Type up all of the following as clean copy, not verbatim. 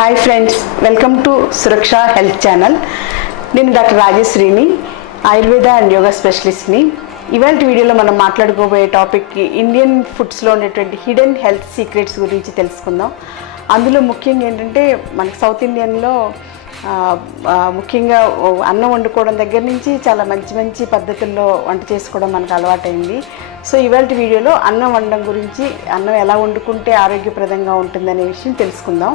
Hi friends, welcome to Suraksha health channel. నేను doctor రాజేశ్వరిని, Ayurveda and yoga స్పెషలిస్ట్ని. ఇవాళ వీడియోలో మనం మాట్లాడుకోబోయే టాపిక్కి ఇండియన్ ఫుడ్స్లో ఉండేటువంటి హిడెన్ హెల్త్ సీక్రెట్స్ గురించి తెలుసుకుందాం. అందులో ముఖ్యంగా ఏంటంటే మనకి సౌత్ ఇండియన్లో ముఖ్యంగా అన్నం వండుకోవడం దగ్గర నుంచి చాలా మంచి మంచి పద్ధతుల్లో వంట చేసుకోవడం మనకు అలవాటైంది. సో ఇవాళ వీడియోలో అన్నం వండడం గురించి, అన్నం ఎలా వండుకుంటే ఆరోగ్యప్రదంగా ఉంటుందనే విషయం తెలుసుకుందాం.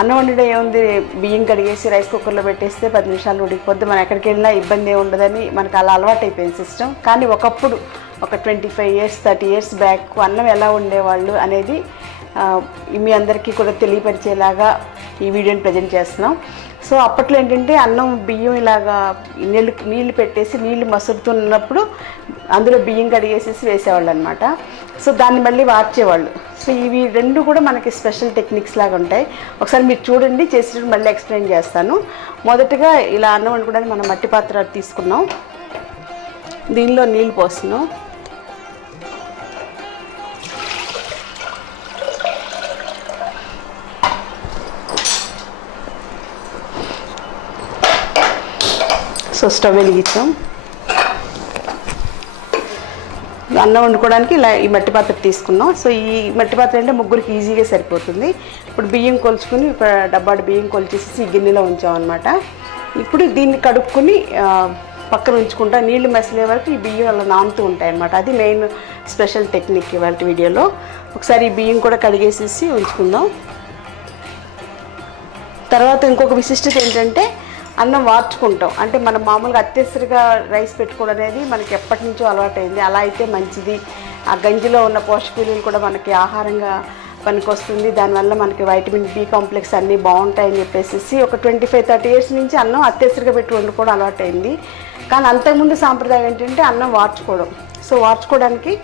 అన్నం వండడం ఏముంది, బియ్యం కడిగేసి రైస్ కుక్కర్లో పెట్టేస్తే 10 నిమిషాలు ఉడికిపోద్ది, మనం ఎక్కడికి వెళ్ళినా ఇబ్బంది ఉండదని మనకు అలా అలవాటైపోయింది సిస్టమ్. కానీ ఒకప్పుడు ఒక 25 years 30 years బ్యాక్ అన్నం ఎలా ఉండేవాళ్ళు అనేది మీ అందరికీ కూడా తెలియపరిచేలాగా ఈ వీడియోని ప్రజెంట్ చేస్తున్నాం. సో అప్పట్లో ఏంటంటే అన్నం బియ్యం ఇలాగా నీళ్ళు పెట్టేసి నీళ్ళు మసులుతున్నప్పుడు అందులో బియ్యం కడిగేసేసి వేసేవాళ్ళు అనమాట. సో దాన్ని మళ్ళీ వార్చేవాళ్ళు. సో ఇవి రెండు కూడా మనకి స్పెషల్ టెక్నిక్స్ లాగా ఉంటాయి. ఒకసారి మీరు చూడండి, చేసేటప్పుడు మళ్ళీ ఎక్స్ప్లెయిన్ చేస్తాను. మొదటగా ఇలా అన్నం వండుకోవడానికి మనం మట్టి పాత్ర తీసుకున్నాం, దీనిలో నీళ్ళు పోస్తున్నాం. సో స్టవ్ వెలిగించాం. అన్నం వండుకోవడానికి ఇలా ఈ మట్టి పాత్ర తీసుకున్నాం. సో ఈ మట్టి పాత్ర అంటే ముగ్గురికి ఈజీగా సరిపోతుంది. ఇప్పుడు బియ్యం కొలుచుకుని డబ్బాడు బియ్యం కొలిచేసి ఈ గిన్నెలో ఉంచామన్నమాట. ఇప్పుడు దీన్ని కడుక్కుని పక్కన ఉంచుకుంటా, నీళ్లు మసిలే వరకు ఈ బియ్యం అలా నానుతూ ఉంటాయి అన్నమాట. అది మెయిన్ స్పెషల్ టెక్నిక్ ఇవాళ వీడియోలో. ఒకసారి ఈ బియ్యం కూడా కడిగేసేసి ఉంచుకుందాం. తర్వాత ఇంకొక విశిష్టత ఏంటంటే అన్నం వార్చుకుంటాం. అంటే మనం మామూలుగా అత్యవసరంగా రైస్ పెట్టుకోవడం అనేది మనకి ఎప్పటి నుంచో అలవాటైంది. అలా అయితే మంచిది. ఆ గంజిలో ఉన్న పోషక విలువలు కూడా మనకి ఆహారంగా పనికొస్తుంది. దానివల్ల మనకి వైటమిన్ బి కాంప్లెక్స్ అన్నీ బాగుంటాయని చెప్పేసి ఒక 25-30 years నుంచి అన్నం అత్యవసరంగా పెట్టి వండుకోవడం అలవాటైంది. కానీ అంతకుముందు సాంప్రదాయం ఏంటంటే అన్నం వార్చుకోవడం. సో వార్చుకోవడానికి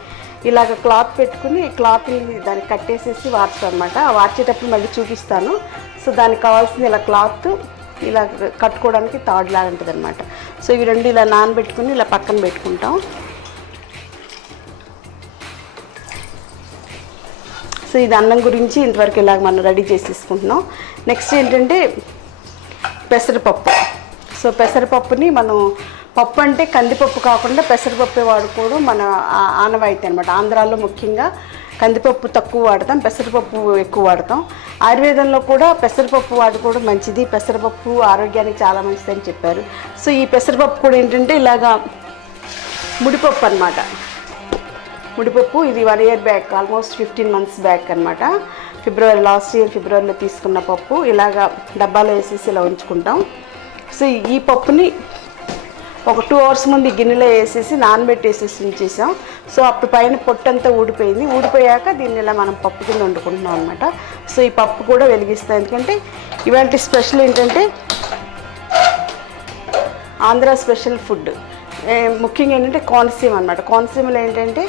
ఇలాగ క్లాత్ పెట్టుకుని క్లాత్ని దానికి కట్టేసేసి వార్చుతాం అనమాట. ఆ వార్చేటప్పుడు మళ్ళీ చూపిస్తాను. సో దానికి కావాల్సింది ఇలా క్లాత్ ఇలా కట్టుకోవడానికి తాడు లాగా ఉంటుంది అనమాట. సో ఇవి రెండు ఇలా నానబెట్టుకుని ఇలా పక్కన పెట్టుకుంటాం. సో ఇది అన్నం గురించి ఇంతవరకు ఇలాగ మనం రెడీ చేసి తీసుకుంటున్నాం. నెక్స్ట్ ఏంటంటే పెసరపప్పు. సో పెసరపప్పుని మనం, పప్పు అంటే కందిపప్పు కాకుండా పెసరపప్పే వాడుకోవడం మన ఆనవాయితీ అనమాట. ఆంధ్రాలో ముఖ్యంగా కందిపప్పు తక్కువ వాడతాం, పెసరపప్పు ఎక్కువ వాడతాం. ఆయుర్వేదంలో కూడా పెసరపప్పు వాడుకోవడం మంచిది, పెసరపప్పు ఆరోగ్యానికి చాలా మంచిదని చెప్పారు. సో ఈ పెసరపప్పు కూడా ఏంటంటే ఇలాగా ముడిపప్పు అనమాట. ముడిపప్పు ఇది 1 year back, almost 15 months back అనమాట. లాస్ట్ ఇయర్ ఫిబ్రవరిలో తీసుకున్న పప్పు ఇలాగా డబ్బాలో వేసేసి ఇలా ఉంచుకుంటాం. సో ఈ పప్పుని ఒక 2 hours ముందు ఈ గిన్నెలో వేసేసి నానబెట్టేసేసి ఉంచేసాం. సో అప్పుడు పైన పొట్టంతా ఊడిపోయింది. ఊడిపోయాక దీన్ని ఇలా మనం పప్పు కింద వండుకుంటున్నాం అనమాట. సో ఈ పప్పు కూడా వెలిగిస్తాం. ఎందుకంటే ఇవాళ స్పెషల్ ఏంటంటే ఆంధ్ర స్పెషల్ ఫుడ్ ముఖ్యంగా ఏంటంటే కోనసీమ అనమాట. కోనసీమలో ఏంటంటే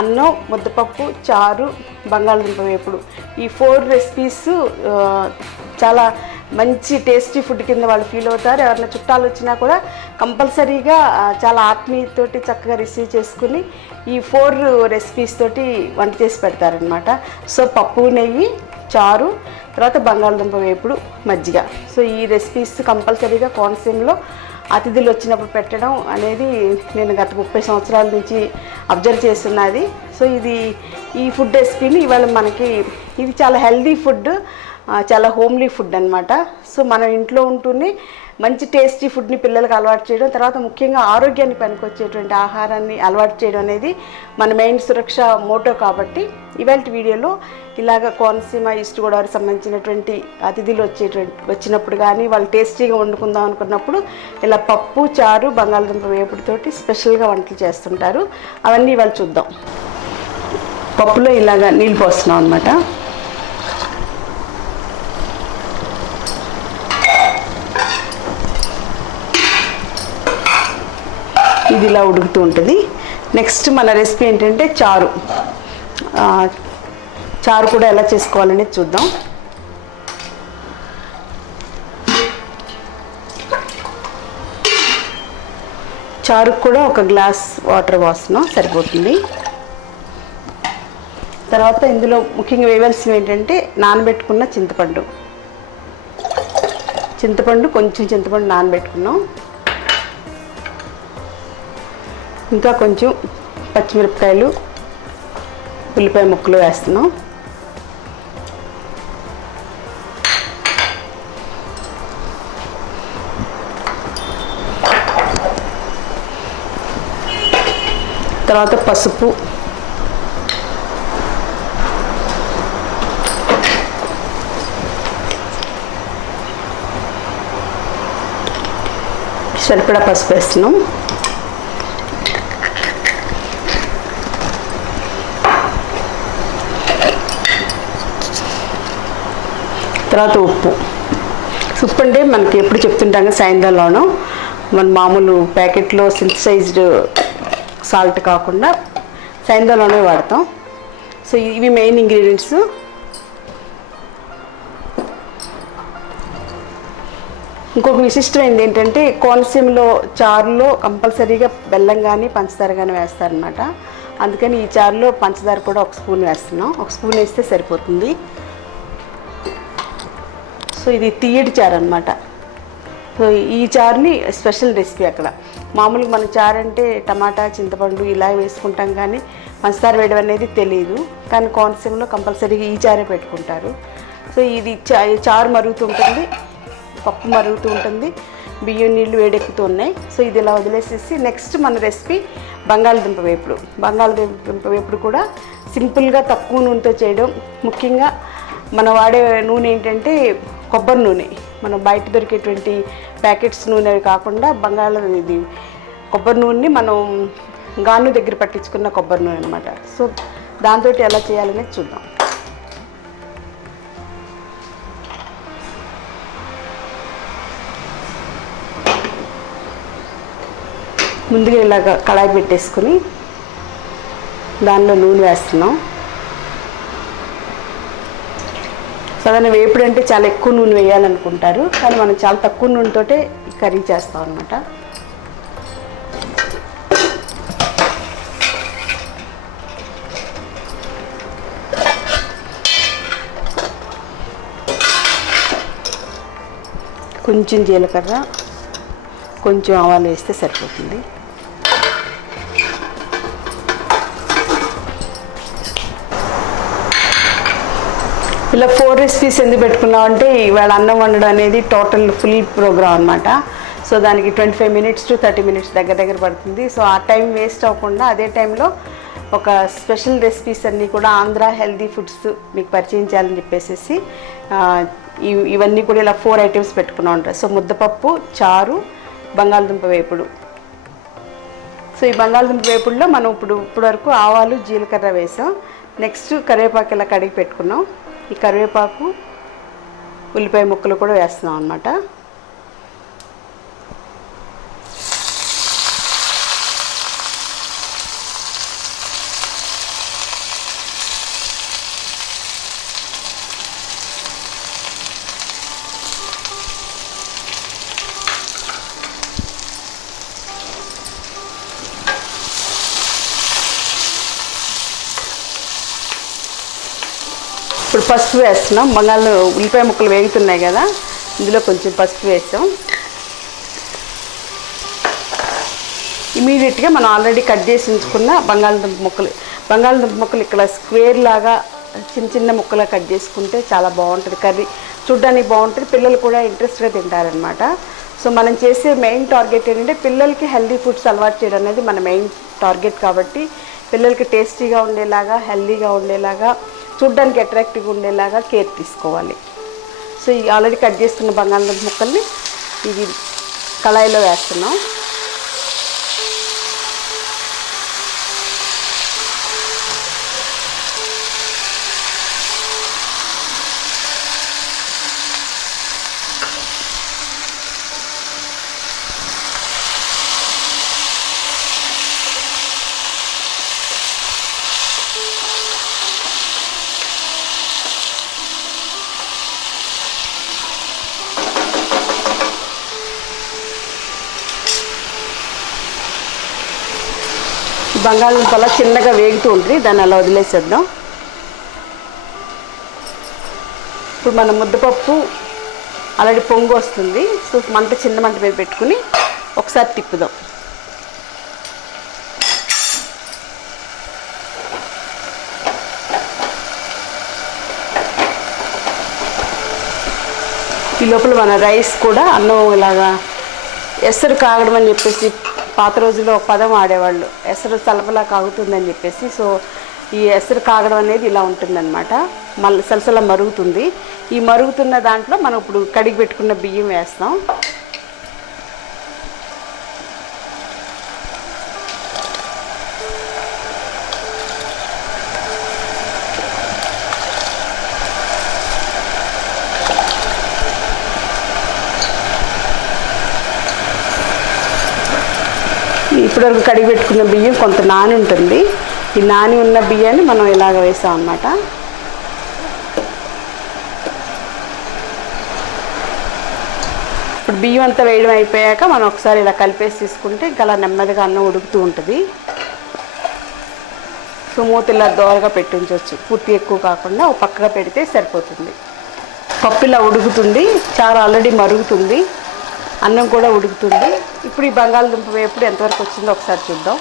అన్నం, ముద్దపప్పు, చారు, బంగాళదుంప వేపుడు, ఈ 4 recipes చాలా మంచి టేస్టీ ఫుడ్ కింద వాళ్ళు ఫీల్ అవుతారు. ఎవరైనా చుట్టాలు వచ్చినా కూడా కంపల్సరీగా చాలా ఆత్మీయతోటి చక్కగా రిసీవ్ చేసుకుని ఈ 4 recipes తోటి వంట చేసి పెడతారనమాట. సో పప్పు, నెయ్యి, చారు, తర్వాత బంగాళదుంప వేపుడు, మజ్జిగ. సో ఈ రెసిపీస్ కంపల్సరీగా కోనసీమలో అతిథులు వచ్చినప్పుడు పెట్టడం అనేది నేను గత 30 సంవత్సరాల నుంచి అబ్జర్వ్ చేస్తున్నది. సో ఈ ఫుడ్ రెసిపీని ఇవాళ మనకి ఇది చాలా హెల్దీ ఫుడ్, చాలా హోమ్లీ ఫుడ్ అనమాట. సో మనం ఇంట్లో ఉంటూనే మంచి టేస్టీ ఫుడ్ని పిల్లలకు అలవాటు చేయడం, తర్వాత ముఖ్యంగా ఆరోగ్యాన్ని పనికొచ్చేటువంటి ఆహారాన్ని అలవాటు చేయడం అనేది మన మెయిన్ సురక్ష మోటో. కాబట్టి ఇవాళ వీడియోలో ఇలాగ కోనసీమ, ఈస్ట్ గోదావరికి సంబంధించినటువంటి అతిథులు వచ్చినప్పుడు కానీ వాళ్ళు టేస్టీగా వండుకుందాం అనుకున్నప్పుడు ఇలా పప్పు, చారు, బంగాళదుంప వేపుడుతోటి స్పెషల్గా వంటలు చేస్తుంటారు. అవన్నీ ఇవాళ చూద్దాం. పప్పులో ఇలాగ నీళ్ళు పోస్తున్నాం అనమాట. ఇది ఇలా ఉడుకుతూ ఉంటుంది. నెక్స్ట్ మన రెసిపీ ఏంటంటే చారు. చారు కూడా ఎలా చేసుకోవాలనేది చూద్దాం. చారుకు కూడా ఒక గ్లాస్ వాటర్ పోస్తున్నాం, సరిపోతుంది. తర్వాత ఇందులో ముఖ్యంగా వేయవలసినవి ఏంటంటే నానబెట్టుకున్న చింతపండు, చింతపండు, కొంచెం చింతపండు నానబెట్టుకున్నాం. ఇంకా కొంచెం పచ్చిమిరపకాయలు, ఉల్లిపాయ ముక్కలు వేస్తున్నాం. తర్వాత పసుపు, సరిపడా పసుపు వేస్తున్నాం. తర్వాత ఉప్పు. ఉప్పు అంటే మనకి ఎప్పుడు చెప్తుంటాం సాయంత్రంలోనూ మన మామూలు ప్యాకెట్లో సింథసైజ్డ్ సాల్ట్ కాకుండా సాయంత్రంలోనే వాడతాం. సో ఇవి మెయిన్ ఇంగ్రీడియంట్స్. ఇంకొక విశిష్టమైనది ఏంటంటే కోనసీమలో చారులో కంపల్సరీగా బెల్లం కానీ పంచదార కానీ వేస్తారనమాట. అందుకని ఈ చారులో పంచదార కూడా ఒక స్పూన్ వేస్తున్నాం. ఒక స్పూన్ వేస్తే సరిపోతుంది. సో ఇది తీయటి చారు అనమాట. సో ఈ చారుని స్పెషల్ రెసిపీ అక్కడ. మామూలుగా మన చారు అంటే టమాటా, చింతపండు ఇలా వేసుకుంటాం కానీ పంచదార వేయడం అనేది తెలియదు. కానీ కోనసీమలో కంపల్సరీగా ఈ చారే పెట్టుకుంటారు. సో ఇది చారు మరుగుతూ ఉంటుంది, పప్పు మరుగుతూ ఉంటుంది, బియ్యం నీళ్ళు వేడెక్కుతూ ఉన్నాయి. సో ఇది ఇలా వదిలేసేసి నెక్స్ట్ మన రెసిపీ బంగాళదుంప వేపుడు. బంగాళదుంప వేపుడు కూడా సింపుల్గా తక్కువ నూనెతో చేయడం. ముఖ్యంగా మన వాడే నూనె ఏంటంటే కొబ్బరి నూనె. మనం బయట దొరికేటువంటి ప్యాకెట్స్ నూనె కాకుండా ఇది కొబ్బరి నూనెని మనం గాను దగ్గర పట్టించుకున్న కొబ్బరి నూనె అనమాట. సో దాంతో ఎలా చేయాలనేది చూద్దాం. ముందుగా ఇలాగ కళాయి పెట్టేసుకుని దానిలో నూనె వేస్తున్నాం. సాధారణ వేపుడు అంటే చాలా ఎక్కువ నూనె వేయాలనుకుంటారు, కానీ మనం చాలా తక్కువ నూనెతోటే కర్రీ చేస్తాం అన్నమాట. కొంచెం జీలకర్ర, కొంచెం ఆవాలు వేస్తే సరిపోతుంది. ఇలా 4 రెసిపీస్ ఎందుకు పెట్టుకున్నామంటే ఇవాళ అన్నం వండడం అనేది టోటల్ ఫుల్ ప్రోగ్రామ్ అనమాట. సో దానికి 25 minutes to 30 minutes దగ్గర పడుతుంది. సో ఆ టైం వేస్ట్ అవ్వకుండా అదే టైంలో ఒక స్పెషల్ రెసిపీస్ అన్నీ కూడా ఆంధ్ర హెల్దీ ఫుడ్స్ మీకు పరిచయం చేయాలని చెప్పేసి ఇవన్నీ కూడా ఇలా 4 items పెట్టుకున్నాం ఉంటాయి. సో ముద్దపప్పు, చారు, బంగాళదుంప వేపుడు. సో ఈ బంగాళదుంప వేపుడులో మనం ఇప్పుడు వరకు ఆవాలు, జీలకర్ర వేసాం. నెక్స్ట్ కరివేపాకు ఇలా కడిగి పెట్టుకున్నాం. ఈ కరివేపాకు, ఉల్లిపాయ ముక్కలు కూడా వేస్తున్నాం అన్నమాట. ఇప్పుడు పసుపు వేస్తున్నాం. ఉల్లిపాయ ముక్కలు వేగుతున్నాయి కదా, ఇందులో కొంచెం పసుపు వేసాం. ఇమీడియట్గా మనం ఆల్రెడీ కట్ చేసి ఉంచుకున్న బంగాళదుంప ముక్కలు ఇక్కడ స్క్వేర్ లాగా చిన్న ముక్కలా కట్ చేసుకుంటే చాలా బాగుంటుంది. కర్రీ చూడ్డానికి బాగుంటుంది, పిల్లలు కూడా ఇంట్రెస్ట్గా తింటారనమాట. సో మనం చేసే మెయిన్ టార్గెట్ ఏంటంటే పిల్లలకి హెల్దీ ఫుడ్స్ అలవాటు చేయడం అనేది మన మెయిన్ టార్గెట్. కాబట్టి పిల్లలకి టేస్టీగా ఉండేలాగా, హెల్దీగా ఉండేలాగా, చూడ్డానికి అట్రాక్టివ్గా ఉండేలాగా కేర్ తీసుకోవాలి. సో ఈ ఆల్రెడీ కట్ చేసుకున్న బంగాళదుంప ముక్కల్ని ఇది కళాయిలో వేస్తున్నాం. బంగాళదుంప అలా చిన్నగా వేగుతూ ఉంటుంది, దాన్ని అలా వదిలేసేద్దాం. ఇప్పుడు మనం ముద్దపప్పు, ఆల్రెడీ పొంగు వస్తుంది. సో మంట చిన్న మంట మీద పెట్టుకుని ఒకసారి తిప్పుదాం. ఈ లోపల మన రైస్ కూడా అన్నం ఇలాగా ఎసరు కాగడం అని చెప్పేసి పాత రోజుల్లో ఒక పదం ఆడేవాళ్ళు, ఎసరు సలపలా కాగుతుందని చెప్పేసి. సో ఈ ఎసరు కాగడం అనేది ఇలా ఉంటుందన్నమాట. మళ్ళీ సలసల మరుగుతుంది. ఈ మరుగుతున్న దాంట్లో మనం ఇప్పుడు కడిగి పెట్టుకున్న బియ్యం వేస్తాం. ఇప్పటివరకు కడిగి పెట్టుకున్న బియ్యం కొంత నాని ఉంటుంది. ఈ నాని ఉన్న బియ్యాన్ని మనం ఇలాగ వేసాం అన్నమాట. ఇప్పుడు బియ్యం అంతా వేయడం అయిపోయాక మనం ఒకసారి ఇలా కలిపేసి తీసుకుంటే ఇంకా అలా నెమ్మదిగా అన్నం ఉడుకుతూ ఉంటుంది. సో మూత ఇలా దోరగా పెట్టి ఉంచవచ్చు, పూర్తి ఎక్కువ కాకుండా ఒక పక్కగా పెడితే సరిపోతుంది. పప్పు ఇలా ఉడుకుతుంది, చారు ఆల్రెడీ మరుగుతుంది, అన్నం కూడా ఉడుకుతుంది. ఇప్పుడు ఈ బంగాళదుంప వేపుడు ఎంతవరకు వచ్చిందో ఒకసారి చూద్దాం.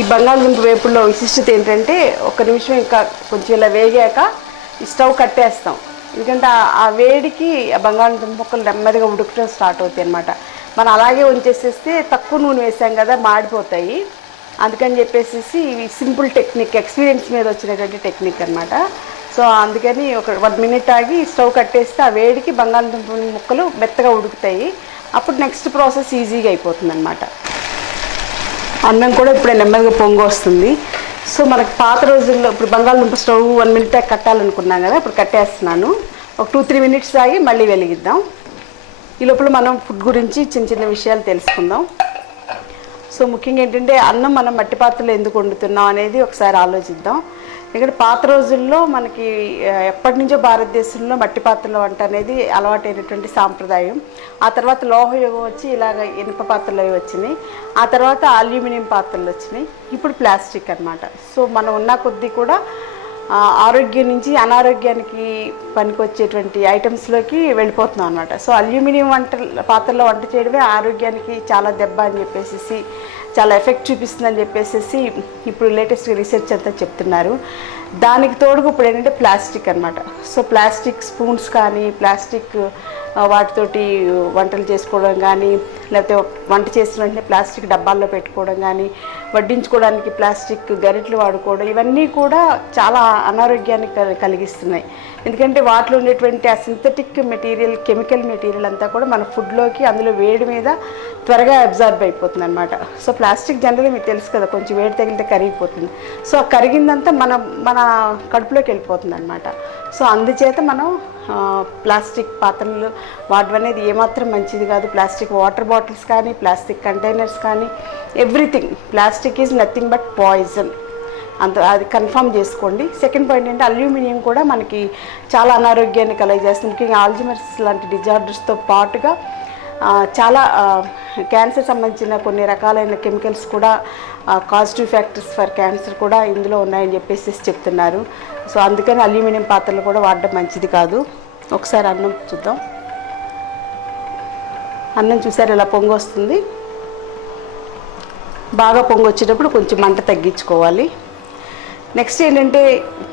ఈ బంగాళదుంప వేపుడులో విశిష్టత ఏంటంటే ఒక నిమిషం ఇంకా కొంచెం ఇలా వేగాక ఈ స్టవ్ కట్టేస్తాం. ఎందుకంటే ఆ వేడికి ఆ బంగాళదుంప ముక్కలు నెమ్మదిగా ఉడకటం స్టార్ట్ అవుతాయి అన్నమాట. మనం అలాగే ఉంచేసేస్తే తక్కువ నూనె వేసాం కదా, మాడిపోతాయి. అందుకని చెప్పేసి ఇవి సింపుల్ టెక్నిక్, ఎక్స్పీరియన్స్ మీద వచ్చినటువంటి టెక్నిక్ అన్నమాట. సో అందుకని ఒక 1 మినిట్ ఆగి స్టవ్ కట్టేస్తే ఆ వేడికి బంగాళదుంప ముక్కలు మెత్తగా ఉడుకుతాయి. అప్పుడు నెక్స్ట్ ప్రాసెస్ ఈజీగా అయిపోతుంది అన్నమాట. అన్నం కూడా ఇప్పుడే నెమ్మదిగా పొంగు వస్తుంది. సో మనకు పాత రోజుల్లో ఇప్పుడు బంగాళదుంప స్టవ్ 1 మినిట్ కట్టాలనుకున్నాం కదా, ఇప్పుడు కట్టేస్తున్నాను. ఒక 2-3 మినిట్స్ ఆగి మళ్ళీ వెలిగిద్దాం. ఈ లోపల మనం ఫుడ్ గురించి చిన్న చిన్న విషయాలు తెలుసుకుందాం. సో ముఖ్యంగా ఏంటంటే అన్నం మనం మట్టి పాత్రలో ఎందుకు వండుతున్నాం అనేది ఒకసారి ఆలోచిద్దాం. ఎందుకంటే పాత రోజుల్లో మనకి ఎప్పటి నుంచో భారతదేశంలో మట్టి పాత్రలో వంట అనేది అలవాటైనటువంటి సాంప్రదాయం. ఆ తర్వాత లోహయుగం వచ్చి ఇలాగ ఇనుప పాత్రలు వచ్చినాయి. ఆ తర్వాత అల్యూమినియం పాత్రలు వచ్చినాయి. ఇప్పుడు ప్లాస్టిక్ అన్నమాట. సో మనం ఉన్న కొద్దీ కూడా ఆరోగ్యం నుంచి అనారోగ్యానికి పనికొచ్చేటువంటి ఐటమ్స్లోకి వెళ్ళిపోతున్నాం అన్నమాట. సో అల్యూమినియం పాత్రలో వంట చేయడమే ఆరోగ్యానికి చాలా దెబ్బ అని చెప్పేసి, చాలా ఎఫెక్ట్ చూపిస్తుందని చెప్పేసి ఇప్పుడు లేటెస్ట్ రీసెర్చ్ అంతా చెప్తున్నారు. దానికి తోడుగా ఇప్పుడు ఏంటంటే ప్లాస్టిక్ అన్నమాట. సో ప్లాస్టిక్ స్పూన్స్ కానీ, ప్లాస్టిక్ వాటితోటి వంటలు చేసుకోవడం కానీ, లేకపోతే వంట చేసిన వెంటనే ప్లాస్టిక్ డబ్బాల్లో పెట్టుకోవడం కానీ, వడ్డించుకోవడానికి ప్లాస్టిక్ గరిటెలు వాడుకోవడం, ఇవన్నీ కూడా చాలా అనారోగ్యాన్ని కలిగిస్తున్నాయి. ఎందుకంటే వాటిలో ఉండేటువంటి ఆ సింథటిక్ మెటీరియల్, కెమికల్ మెటీరియల్ అంతా కూడా మన ఫుడ్లోకి అందులో వేడి మీద త్వరగా అబ్జార్బ్ అయిపోతుంది అనమాట. సో ప్లాస్టిక్ జనరల్గా మీకు తెలుసు కదా, కొంచెం వేడి తగిలితే కరిగిపోతుంది. సో ఆ కరిగిందంతా మన కడుపులోకి వెళ్ళిపోతుంది అనమాట. సో అందుచేత మనం ప్లాస్టిక్ పాత్రలు వాడడం అనేది ఏమాత్రం మంచిది కాదు. ప్లాస్టిక్ వాటర్ బాటిల్స్ కానీ, ప్లాస్టిక్ కంటైనర్స్ కానీ, everything plastic is nothing but poison. అది కన్ఫర్మ్ చేసుకోండి. సెకండ్ పాయింట్ ఏంటంటే అల్యూమినియం కూడా మనకి చాలా అనారోగ్యాన్ని కలుగజేస్తుంది. ముఖ్యంగా ఆల్జీమర్స్ లాంటి డిజార్డర్స్తో పాటుగా చాలా క్యాన్సర్ సంబంధించిన కొన్ని రకాలైన కెమికల్స్ కూడా, కాజిటివ్ ఫ్యాక్టర్స్ ఫర్ క్యాన్సర్ కూడా ఇందులో ఉన్నాయని చెప్పేసి చెప్తున్నారు. సో అందుకని అల్యూమినియం పాత్రలు కూడా వాడడం మంచిది కాదు. ఒకసారి అన్నం చూద్దాం. అన్నం చూసారు ఎలా పొంగు వస్తుంది. బాగా పొంగు వచ్చేటప్పుడు కొంచెం మంట తగ్గించుకోవాలి. నెక్స్ట్ ఏంటంటే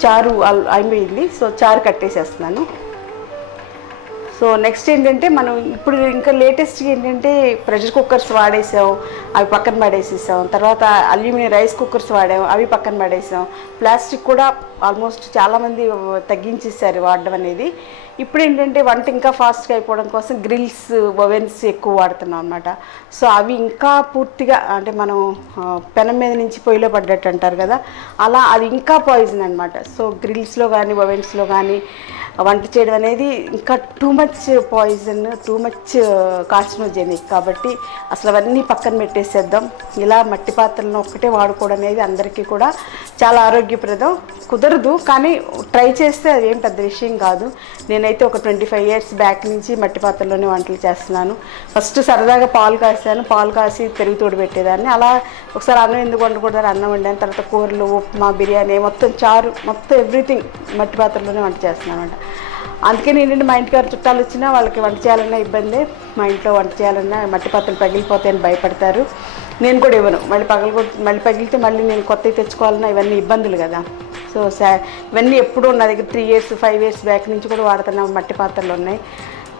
చారు అయిపోయింది. సో చారు కట్టేసేస్తున్నాను. సో నెక్స్ట్ ఏంటంటే మనం ఇప్పుడు ఇంకా లేటెస్ట్గా ఏంటంటే ప్రెషర్ కుక్కర్స్ వాడేసాం, అవి పక్కన పడేసేసాం. తర్వాత అల్యూమినియం రైస్ కుక్కర్స్ వాడాం, అవి పక్కన పడేసాం. ప్లాస్టిక్ కూడా ఆల్మోస్ట్ చాలామంది తగ్గించేసారు వాడడం అనేది. ఇప్పుడు ఏంటంటే వంట ఇంకా ఫాస్ట్గా అయిపోవడం కోసం గ్రిల్స్, ఓవెన్స్ ఎక్కువ వాడుతున్నాం అనమాట. సో అవి ఇంకా పూర్తిగా అంటే మనం పెనం మీద నుంచి పొయ్యిలో పడ్డట్టు అంటారు కదా, అలా అది ఇంకా పాయిజన్ అనమాట. సో గ్రిల్స్లో కానీ ఓవెన్స్లో కానీ వంట చేయడం అనేది ఇంకా too much poison, too much carcinogenic. కాబట్టి అసలు అవన్నీ పక్కన పెట్టేసేద్దాం. ఇలా మట్టి పాత్రలను ఒక్కటే వాడుకోవడం అనేది అందరికీ కూడా చాలా ఆరోగ్యప్రదం. కుదరదు కానీ ట్రై చేస్తే అదేం పెద్ద విషయం కాదు. నేనైతే ఒక 25 years బ్యాక్ నుంచి మట్టి పాత్రలోనే వంటలు చేస్తున్నాను. ఫస్ట్ సరదాగా పాలు కాసాను, పాలు కాసి పెరుగు తోడు పెట్టేదాన్ని. అలా ఒకసారి అన్నం ఎందుకు వండకూడదని అన్నం వండాను. తర్వాత కూరలు, ఉప్మా, బిర్యానీ, మొత్తం చారు, మొత్తం ఎవ్రీథింగ్ మట్టి పాత్రలోనే వంట చేస్తున్నాను అనమాట. అందుకే నేను మా ఇంటికి గారు చుట్టాలు వచ్చినా వాళ్ళకి వంట చేయాలన్నా ఇబ్బందే. మా ఇంట్లో వంట చేయాలన్నా మట్టి పాత్రలు పగిలిపోతాయని భయపడతారు. నేను కూడా ఇవ్వను. మళ్ళీ పగిలితే మళ్ళీ నేను కొత్తవి తెచ్చుకోవాలన్నా ఇవన్నీ ఇబ్బందులు కదా. సో ఇవన్నీ ఎప్పుడూ నా దగ్గర 3 years 5 years బ్యాక్ నుంచి కూడా వాడుతున్న మట్టి పాత్రలు ఉన్నాయి.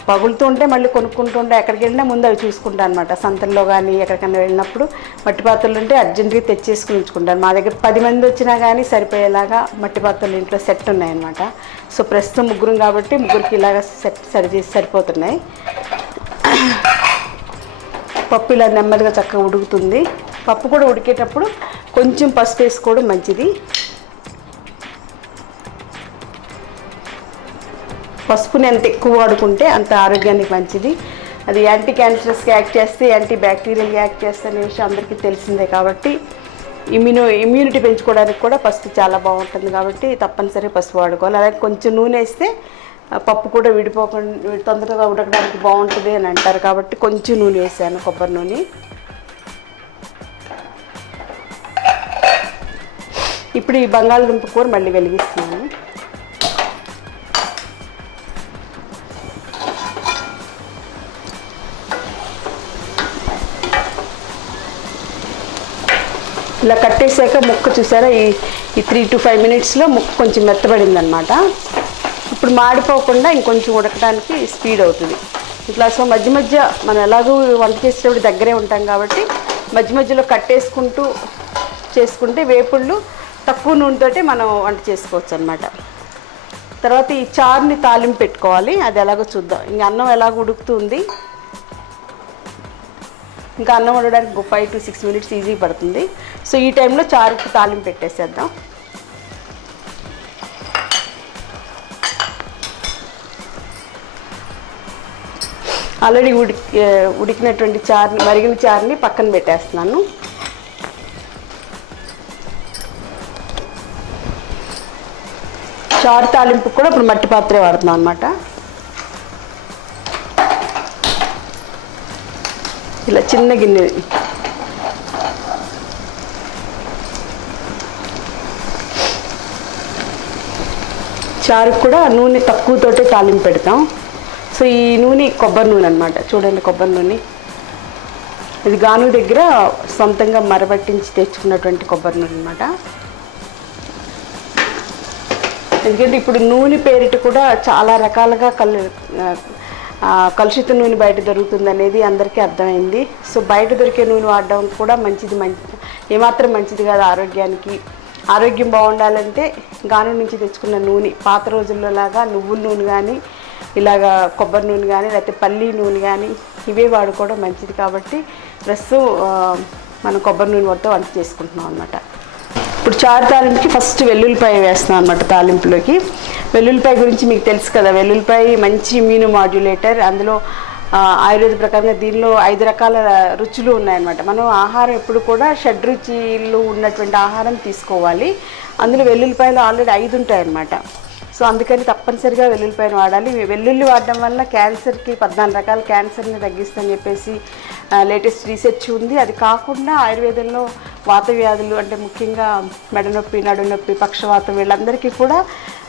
పగులుతుంటే మళ్ళీ కొనుక్కుంటుంటే ఎక్కడికి వెళ్ళినా ముందు అవి చూసుకుంటాను అనమాట. సంతల్లో కానీ ఎక్కడికైనా వెళ్ళినప్పుడు మట్టి పాత్రలు ఉంటే అర్జెంట్గా తెచ్చేసుకుని ఉంచుకుంటాను. మా దగ్గర 10 మంది వచ్చినా కానీ సరిపోయేలాగా మట్టి పాత్రలు ఇంట్లో సెట్ ఉన్నాయన్నమాట. సో ప్రస్తుతం 3 కాబట్టి 3కి ఇలాగ సెట్ సరిపోతున్నాయి. పప్పు ఇలా నెమ్మదిగా చక్కగా ఉడుకుతుంది. పప్పు కూడా ఉడికేటప్పుడు కొంచెం పసుపు వేసుకోవడం మంచిది. పసుపుని ఎంత ఎక్కువ వాడుకుంటే అంత ఆరోగ్యానికి మంచిది. అది యాంటీ క్యాన్సరస్గా యాక్ట్ చేస్తే, యాంటీ బ్యాక్టీరియల్గా యాక్ట్ చేస్తే అనే విషయం అందరికీ తెలిసిందే. కాబట్టి ఇమ్యూనిటీ పెంచుకోవడానికి కూడా పసుపు చాలా బాగుంటుంది. కాబట్టి తప్పనిసరిగా పసుపు వాడుకోవాలి. అలాగే కొంచెం నూనె వేస్తే పప్పు కూడా విడిపోకుండా తొందరగా ఉడకడానికి బాగుంటుంది అని అంటారు. కాబట్టి కొంచెం నూనె వేసాను, కొబ్బరి నూనె. ఇప్పుడు ఈ బంగాళదుంప కూర మళ్ళీ వెలిగిస్తున్నాను. ఇలా కట్టేసాక ముక్క చూసారా, ఈ 3 to 5 minutesలో ముక్క కొంచెం మెత్తబడిందనమాట. ఇప్పుడు మాడిపోకుండా ఇంకొంచెం ఉడకడానికి స్పీడ్ అవుతుంది ఇట్లా. సో మధ్య మధ్య మనం ఎలాగో వంట చేసేటప్పుడు దగ్గరే ఉంటాం కాబట్టి మధ్య మధ్యలో కట్టేసుకుంటూ చేసుకుంటే వేపుళ్ళు తక్కువ నూనెతోటి మనం వంట చేసుకోవచ్చు అనమాట. తర్వాత ఈ చారుని తాలింపు పెట్టుకోవాలి. అది ఎలాగో చూద్దాం. ఇంక అన్నం ఎలాగో ఉడుకుతుంది. ఇంకా అన్నం వండడానికి 5 to 6 minutes ఈజీగా పడుతుంది. సో ఈ టైంలో చారుకి తాలింపు పెట్టేసేద్దాం. ఆల్రెడీ ఉడికినటువంటి చారుని, మరిగిన చారుని పక్కన పెట్టేస్తున్నాను. చారు తాలింపు కూడా ఇప్పుడు మట్టి పాత్రే వాడుతున్నాం అనమాట. ఇలా చిన్న గిన్నె. చారుకు కూడా నూనె తక్కువతోటే తాలింపు పెడతాం. సో ఈ నూనె కొబ్బరి నూనె అనమాట. చూడండి, కొబ్బరి నూనె. ఇది గాను దగ్గర సొంతంగా మరబట్టించి తెచ్చుకున్నటువంటి కొబ్బరి నూనె అనమాట. ఎందుకంటే ఇప్పుడు నూనె పేరిట కూడా చాలా రకాలుగా కలుషిత నూనె బయట దొరుకుతుంది అనేది అందరికీ అర్థమైంది. సో బయట దొరికే నూనె వాడడం కూడా ఏమాత్రం మంచిది కాదు ఆరోగ్యానికి. ఆరోగ్యం బాగుండాలంటే గాను నుంచి తెచ్చుకున్న నూనె, పాత రోజుల్లో లాగా నువ్వుల నూనె కానీ, ఇలాగా కొబ్బరి నూనె కానీ, లేకపోతే పల్లి నూనె కానీ ఇవే వాడుకోవడం మంచిది. కాబట్టి ప్రస్తుతం మనం కొబ్బరి నూనె వాడితో వంట చేసుకుంటున్నాం అనమాట. ఇప్పుడు చారు తాలింపుకి ఫస్ట్ వెల్లుల్లిపాయ వేస్తున్నాం అనమాట. తాలింపులోకి వెల్లుల్లిపాయ గురించి మీకు తెలుసు కదా. వెల్లుల్లిపాయ మంచి ఇమ్యూనో మాడ్యులేటర్. అందులో ఆయుర్వేద ప్రకారంగా దీనిలో 5 రకాల రుచులు ఉన్నాయన్నమాట. మనం ఆహారం ఎప్పుడు కూడా షడ్రుచులు ఉన్నటువంటి ఆహారం తీసుకోవాలి. అందులో వెల్లుల్లిపాయలు ఆల్రెడీ 5 ఉంటాయన్నమాట. సో అందుకని తప్పనిసరిగా వెల్లుల్లిపాయను వాడాలి. వెల్లుల్లి వాడడం వల్ల క్యాన్సర్కి 14 రకాల క్యాన్సర్ని తగ్గిస్తుందని చెప్పేసి లేటెస్ట్ రీసెర్చ్ ఉంది. అది కాకుండా ఆయుర్వేదంలో వాత వ్యాధులు అంటే ముఖ్యంగా మెడనొప్పి, నడునొప్పి, పక్షవాతం వీళ్ళందరికీ కూడా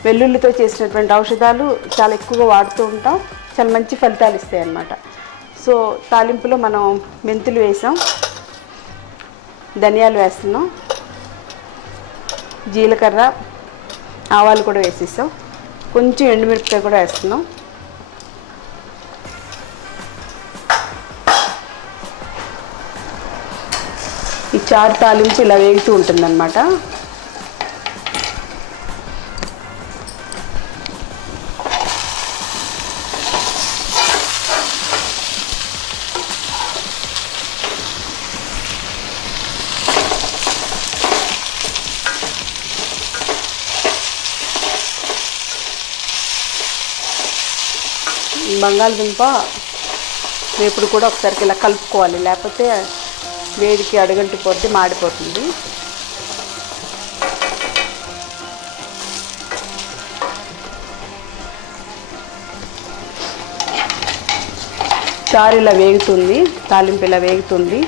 వెల్లుల్లితో చేసినటువంటి ఔషధాలు చాలా ఎక్కువగా వాడుతూ ఉంటాం. చాలా మంచి ఫలితాలు ఇస్తాయి అన్నమాట. సో తాలింపులో మనం మెంతులు వేసాం, ధనియాలు వేస్తున్నాం, జీలకర్ర, ఆవాలు కూడా వేసేసాం, కొంచెం ఎండుమిరపకాయ కూడా వేస్తున్నాం. ఈ చారు తాలింపు ఇలా వేగుతూ ఉంటుందన్నమాట. బంగాళదుంప వేపుడు కూడా ఒకసారి ఇలా కలుపుకోవాలి, లేకపోతే వేడికి అడుగంటిపోద్ది, మాడిపోతుంది. చారు ఇలా వేగుతుంది, తాలింపు ఇలా వేగుతుంది.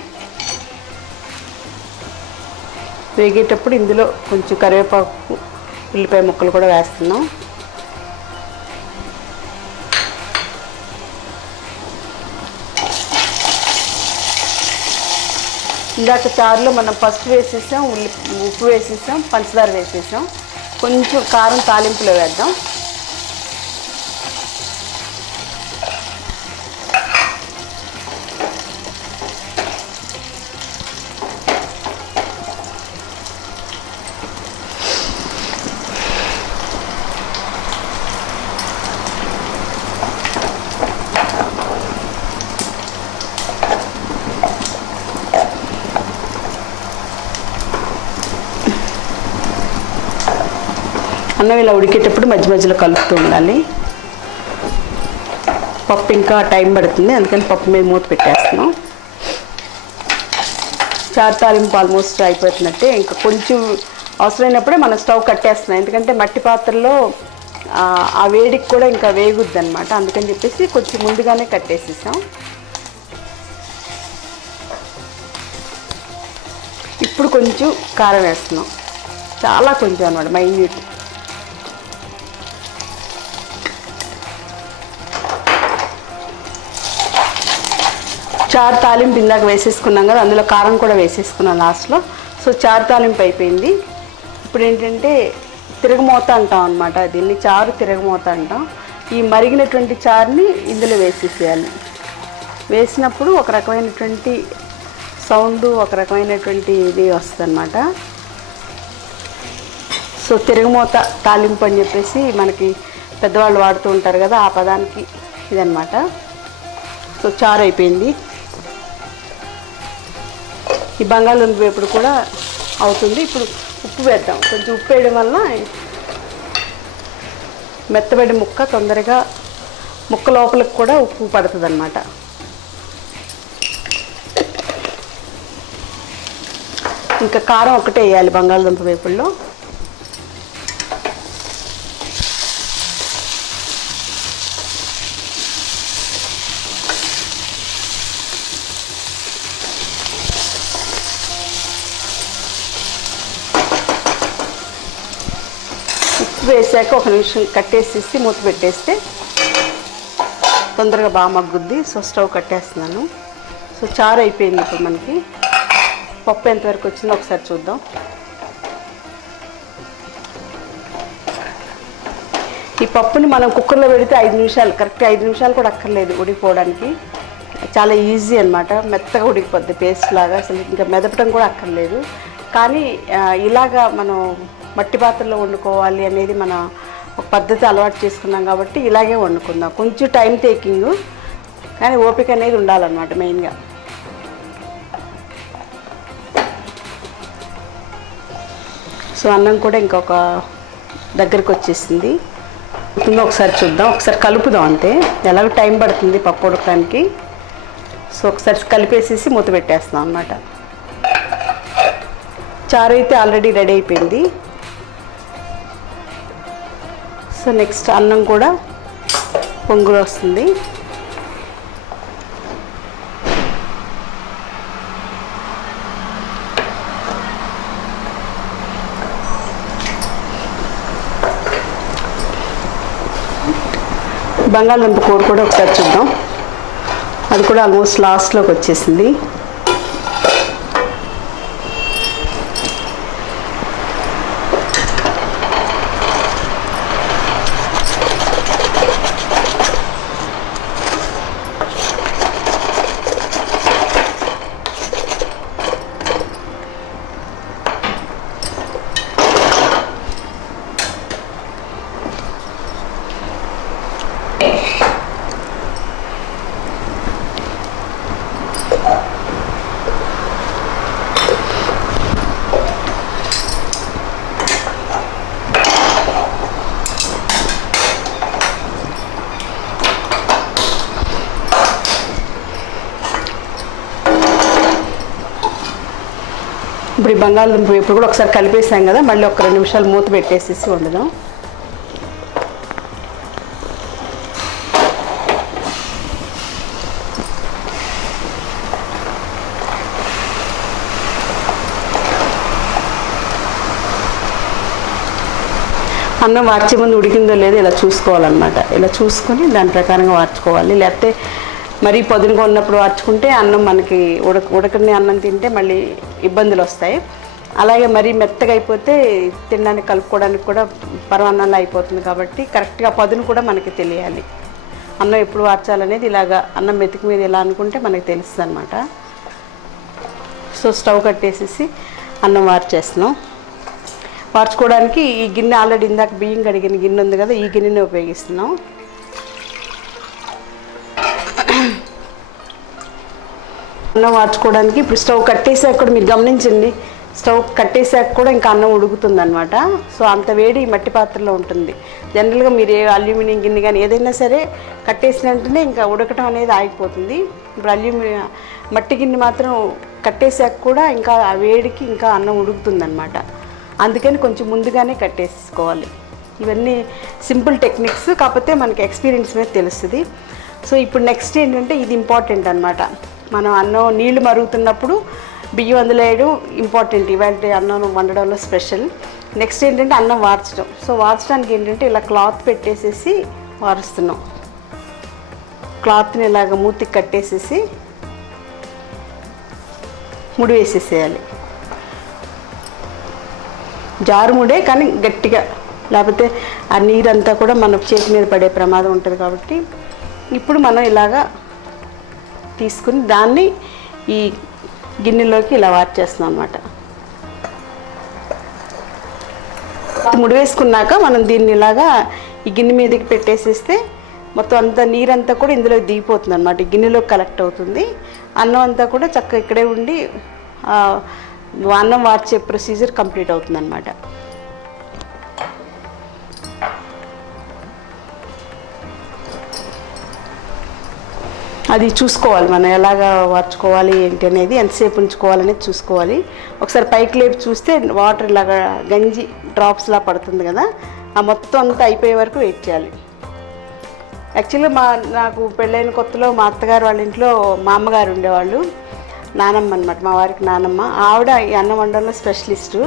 వేగేటప్పుడు ఇందులో కొంచెం కరివేపాకు, ఉల్లిపాయ ముక్కలు కూడా వేస్తున్నాం. ఇందాక చారులో మనం పసుపు వేసేసాం, ఉప్పు వేసేసాం, పంచదార వేసేసాం. కొంచెం కారం తాలింపులో వేద్దాం. అన్నం ఇలా ఉడికేటప్పుడు మధ్య మధ్యలో కలుపుతూ ఉండాలి. పప్పు ఇంకా టైం పడుతుంది, అందుకని పప్పు మీద మూత పెట్టేస్తున్నాం. చారు తాలింపు ఆల్మోస్ట్ అయిపోతున్నట్టే. ఇంకా కొంచెం అవసరమైనప్పుడే మనం స్టవ్ కట్టేస్తున్నాం, ఎందుకంటే మట్టి పాత్రలో ఆ వేడికి కూడా ఇంకా వేగుద్ది అనమాట. అందుకని చెప్పేసి కొంచెం ముందుగానే కట్టేసేసాం. ఇప్పుడు కొంచెం కారం వేస్తున్నాం, చాలా కొంచెం అనమాట, మైన్యూట్. చారు తాలింపు ఇందాక వేసేసుకున్నాం కదా, అందులో కారం కూడా వేసేసుకున్నాం లాస్ట్లో. సో చారు తాలింపు అయిపోయింది. ఇప్పుడు ఏంటంటే తిరగమూత అంటాం అనమాట, దీన్ని చారు తిరగమూత అంటాం. ఈ మరిగినటువంటి చారుని ఇందులో వేసేసేయాలి. వేసినప్పుడు ఒక రకమైనటువంటి సౌండ్, ఒక రకమైనటువంటి ఇది వస్తుంది అనమాట. సో తిరగమూత తాలింపు అని చెప్పేసి మనకి పెద్దవాళ్ళు వాడుతూ ఉంటారు కదా, ఆ పదానికి ఇదనమాట. సో చారు అయిపోయింది. ఈ బంగాళదుంప వేపుడు కూడా అవుతుంది. ఇప్పుడు ఉప్పు వేద్దాం. కొంచెం ఉప్పు వేయడం వల్ల మెత్తబడి ముక్క తొందరగా ముక్క లోపలికి కూడా ఉప్పు పడుతుంది అన్నమాట. ఇంకా కారం ఒకటే వేయాలి బంగాళదుంప వేపుడులో. వేసాక ఒక నిమిషం కట్టేసేసి మూత పెట్టేస్తే తొందరగా బాగా మగ్గుద్ది. సో స్టవ్ కట్టేస్తున్నాను. సో చారు అయిపోయింది. ఇప్పుడు మనకి పప్పు ఎంతవరకు వచ్చిందో ఒకసారి చూద్దాం. ఈ పప్పుని మనం కుక్కర్లో పెడితే 5 నిమిషాలు, కరెక్ట్ 5 నిమిషాలు కూడా అక్కర్లేదు ఉడికిపోవడానికి. చాలా ఈజీ అనమాట, మెత్తగా ఉడికిపోద్ది పేస్ట్ లాగా. అసలు ఇంకా మెదపడం కూడా అక్కర్లేదు. కానీ ఇలాగా మనం మట్టి పాత్రలో వండుకోవాలి అనేది మన ఒక పద్ధతి అలవాటు చేసుకున్నాం కాబట్టి ఇలాగే వండుకుందాం. కొంచెం టైం టేకింగ్, కానీ ఓపిక అనేది ఉండాలన్నమాట మెయిన్గా. సో అన్నం కూడా ఇంకొక దగ్గరికి వచ్చేసింది. ఒకసారి చూద్దాం, ఒకసారి కలుపుదాం అంతే. ఎలాగో టైం పడుతుంది పప్పు ఉడకడానికి. సో ఒకసారి కలిపేసేసి మూత పెట్టేస్తాం అన్నమాట. చారు అయితే ఆల్రెడీ రెడీ అయిపోయింది. సో నెక్స్ట్ అన్నం కూడా పొంగులు వస్తుంది. బంగాళదుంప కూర కూడా ఒకసారి చూద్దాం. అది కూడా ఆల్మోస్ట్ లాస్ట్లోకి వచ్చేసింది. ఇప్పుడు ఈ బంగాళదుంప వేపుడు కూడా ఒకసారి కలిపేసాం కదా, మళ్ళీ ఒక 2 నిమిషాలు మూత పెట్టేసేసి వండుదాం. అన్నం వార్చే ముందు ఉడికిందో లేదో ఇలా చూసుకోవాలన్నమాట. ఇలా చూసుకొని దాని ప్రకారంగా వార్చుకోవాలి. లేకపోతే మరీ పొద్దునగా ఉన్నప్పుడు వార్చుకుంటే అన్నం మనకి ఉడకని అన్నం తింటే మళ్ళీ ఇబ్బందులు వస్తాయి. అలాగే మరీ మెత్తగా అయిపోతే తినడానికి కలుపుకోవడానికి కూడా పరమాన్నంలో అయిపోతుంది. కాబట్టి కరెక్ట్గా పదును కూడా మనకి తెలియాలి. అన్నం ఎప్పుడు వార్చాలనేది ఇలాగా అన్నం మెతికి మీద ఇలా అనుకుంటే మనకి తెలుస్తుంది అనమాట. సో స్టవ్ కట్టేసేసి అన్నం వార్చేస్తున్నాం. వార్చుకోవడానికి ఈ గిన్నె ఆల్రెడీ ఇందాక బియ్యం కడిగిన గిన్నె ఉంది కదా, ఈ గిన్నెని ఉపయోగిస్తున్నాం. అన్నం వార్చుకోవడానికి ఇప్పుడు స్టవ్ కట్టేసాక కూడా మీరు గమనించండి, స్టవ్ కట్టేసాక కూడా ఇంకా అన్నం ఉడుకుతుంది అనమాట. సో అంత వేడి మట్టి పాత్రలో ఉంటుంది. జనరల్గా మీరు అల్యూమినియం గిన్నె కానీ ఏదైనా సరే కట్టేసిన వెంటనే ఇంకా ఉడకటం అనేది ఆగిపోతుంది. ఇప్పుడు మట్టి గిన్నె మాత్రం కట్టేసాక కూడా ఇంకా ఆ వేడికి ఇంకా అన్నం ఉడుకుతుంది అనమాట. అందుకని కొంచెం ముందుగానే కట్టేసుకోవాలి. ఇవన్నీ సింపుల్ టెక్నిక్స్, కాకపోతే మనకి ఎక్స్పీరియన్స్ మీద తెలుస్తుంది. సో ఇప్పుడు నెక్స్ట్ ఏంటంటే ఇది ఇంపార్టెంట్ అనమాట. మనం అన్నం నీళ్లు మరుగుతున్నప్పుడు బియ్యం అందులో వేయడం ఇంపార్టెంట్. ఇవాళ అన్నం వండడంలో స్పెషల్. నెక్స్ట్ ఏంటంటే అన్నం వార్చడం. సో వార్చడానికి ఏంటంటే ఇలా క్లాత్ పెట్టేసేసి వారుస్తున్నాం. క్లాత్ని ఇలాగ మూతికి కట్టేసేసి ముడి వేసేసేయాలి. జారుముడే కానీ గట్టిగా, లేకపోతే ఆ నీరంతా కూడా మన చేతి మీద పడే ప్రమాదం ఉంటుంది. కాబట్టి ఇప్పుడు మనం ఇలాగా తీసుకుని దాన్ని ఈ గిన్నెలోకి ఇలా వార్చేస్తున్నాం అన్నమాట. ముడి వేసుకున్నాక మనం దీన్ని ఇలాగా ఈ గిన్నె మీదకి పెట్టేసేస్తే మొత్తం అంతా నీరంతా కూడా ఇందులో దిగిపోతుంది అనమాట. ఈ గిన్నెలోకి కలెక్ట్ అవుతుంది. అన్నం అంతా కూడా చక్కగా ఇక్కడే ఉండి అన్నం వార్చే ప్రొసీజర్ కంప్లీట్ అవుతుంది అనమాట. అది చూసుకోవాలి మనం ఎలాగా వార్చుకోవాలి ఏంటి అనేది, ఎంతసేపు ఉంచుకోవాలనేది చూసుకోవాలి. ఒకసారి పైకి లేపి చూస్తే వాటర్ ఇలాగా గంజి డ్రాప్స్లా పడుతుంది కదా, ఆ మొత్తం అంతా అయిపోయే వరకు వెయిట్ చేయాలి. యాక్చువల్గా నాకు పెళ్ళైన కొత్తలో మా అత్తగారు వాళ్ళ ఇంట్లో మా అమ్మగారు ఉండేవాళ్ళు, నానమ్మ అనమాట, మా వారికి నానమ్మ. ఆవిడ ఈ అన్నం వండడంలో స్పెషలిస్టు.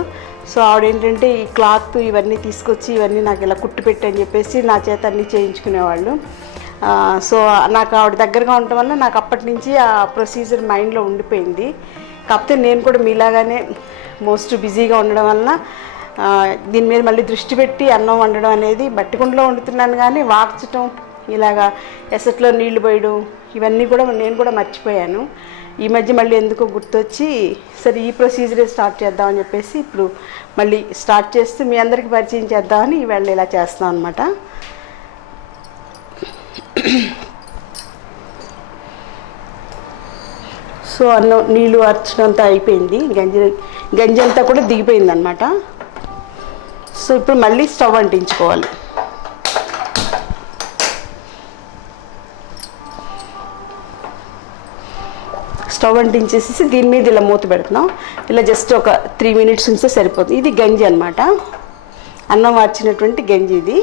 సో ఆవిడ ఏంటంటే ఈ క్లాత్ ఇవన్నీ తీసుకొచ్చి ఇవన్నీ నాకు ఇలా కుట్టు పెట్టని చెప్పేసి నా చేత అన్నీ చేయించుకునేవాళ్ళు. సో నాకు ఆవిడ దగ్గరగా ఉండటం వల్ల నాకు అప్పటి నుంచి ఆ ప్రొసీజర్ మైండ్లో ఉండిపోయింది. కాకపోతే నేను కూడా మీలాగానే మోస్ట్ బిజీగా ఉండడం వలన దీని మీద మళ్ళీ దృష్టి పెట్టి అన్నం వండడం అనేది బట్టికుండలో వండుతున్నాను, కానీ వార్చటం ఇలాగా ఎసట్లో నీళ్లు పోయడం ఇవన్నీ కూడా నేను కూడా మర్చిపోయాను. ఈ మధ్య మళ్ళీ ఎందుకో గుర్తొచ్చి సరే ఈ ప్రొసీజరే స్టార్ట్ చేద్దామని చెప్పేసి ఇప్పుడు మళ్ళీ స్టార్ట్ చేస్తూ మీ అందరికీ పరిచయం చేద్దామని ఇవాళ ఇలా చేస్తాం అనమాట. సో అన్నం నీళ్ళు వార్చడంతా అయిపోయింది, గంజి అంతా కూడా దిగిపోయింది అనమాట. సో ఇప్పుడు మళ్ళీ స్టవ్ అంటించుకోవాలి. స్టవ్ అంటించేసి దీని మీద ఇలా మూత పెడుతున్నాం. ఇలా జస్ట్ ఒక 3 మినిట్స్ ఉంటే సరిపోతుంది. ఇది గంజి అనమాట, అన్నం వార్చినటువంటి గంజి ఇది.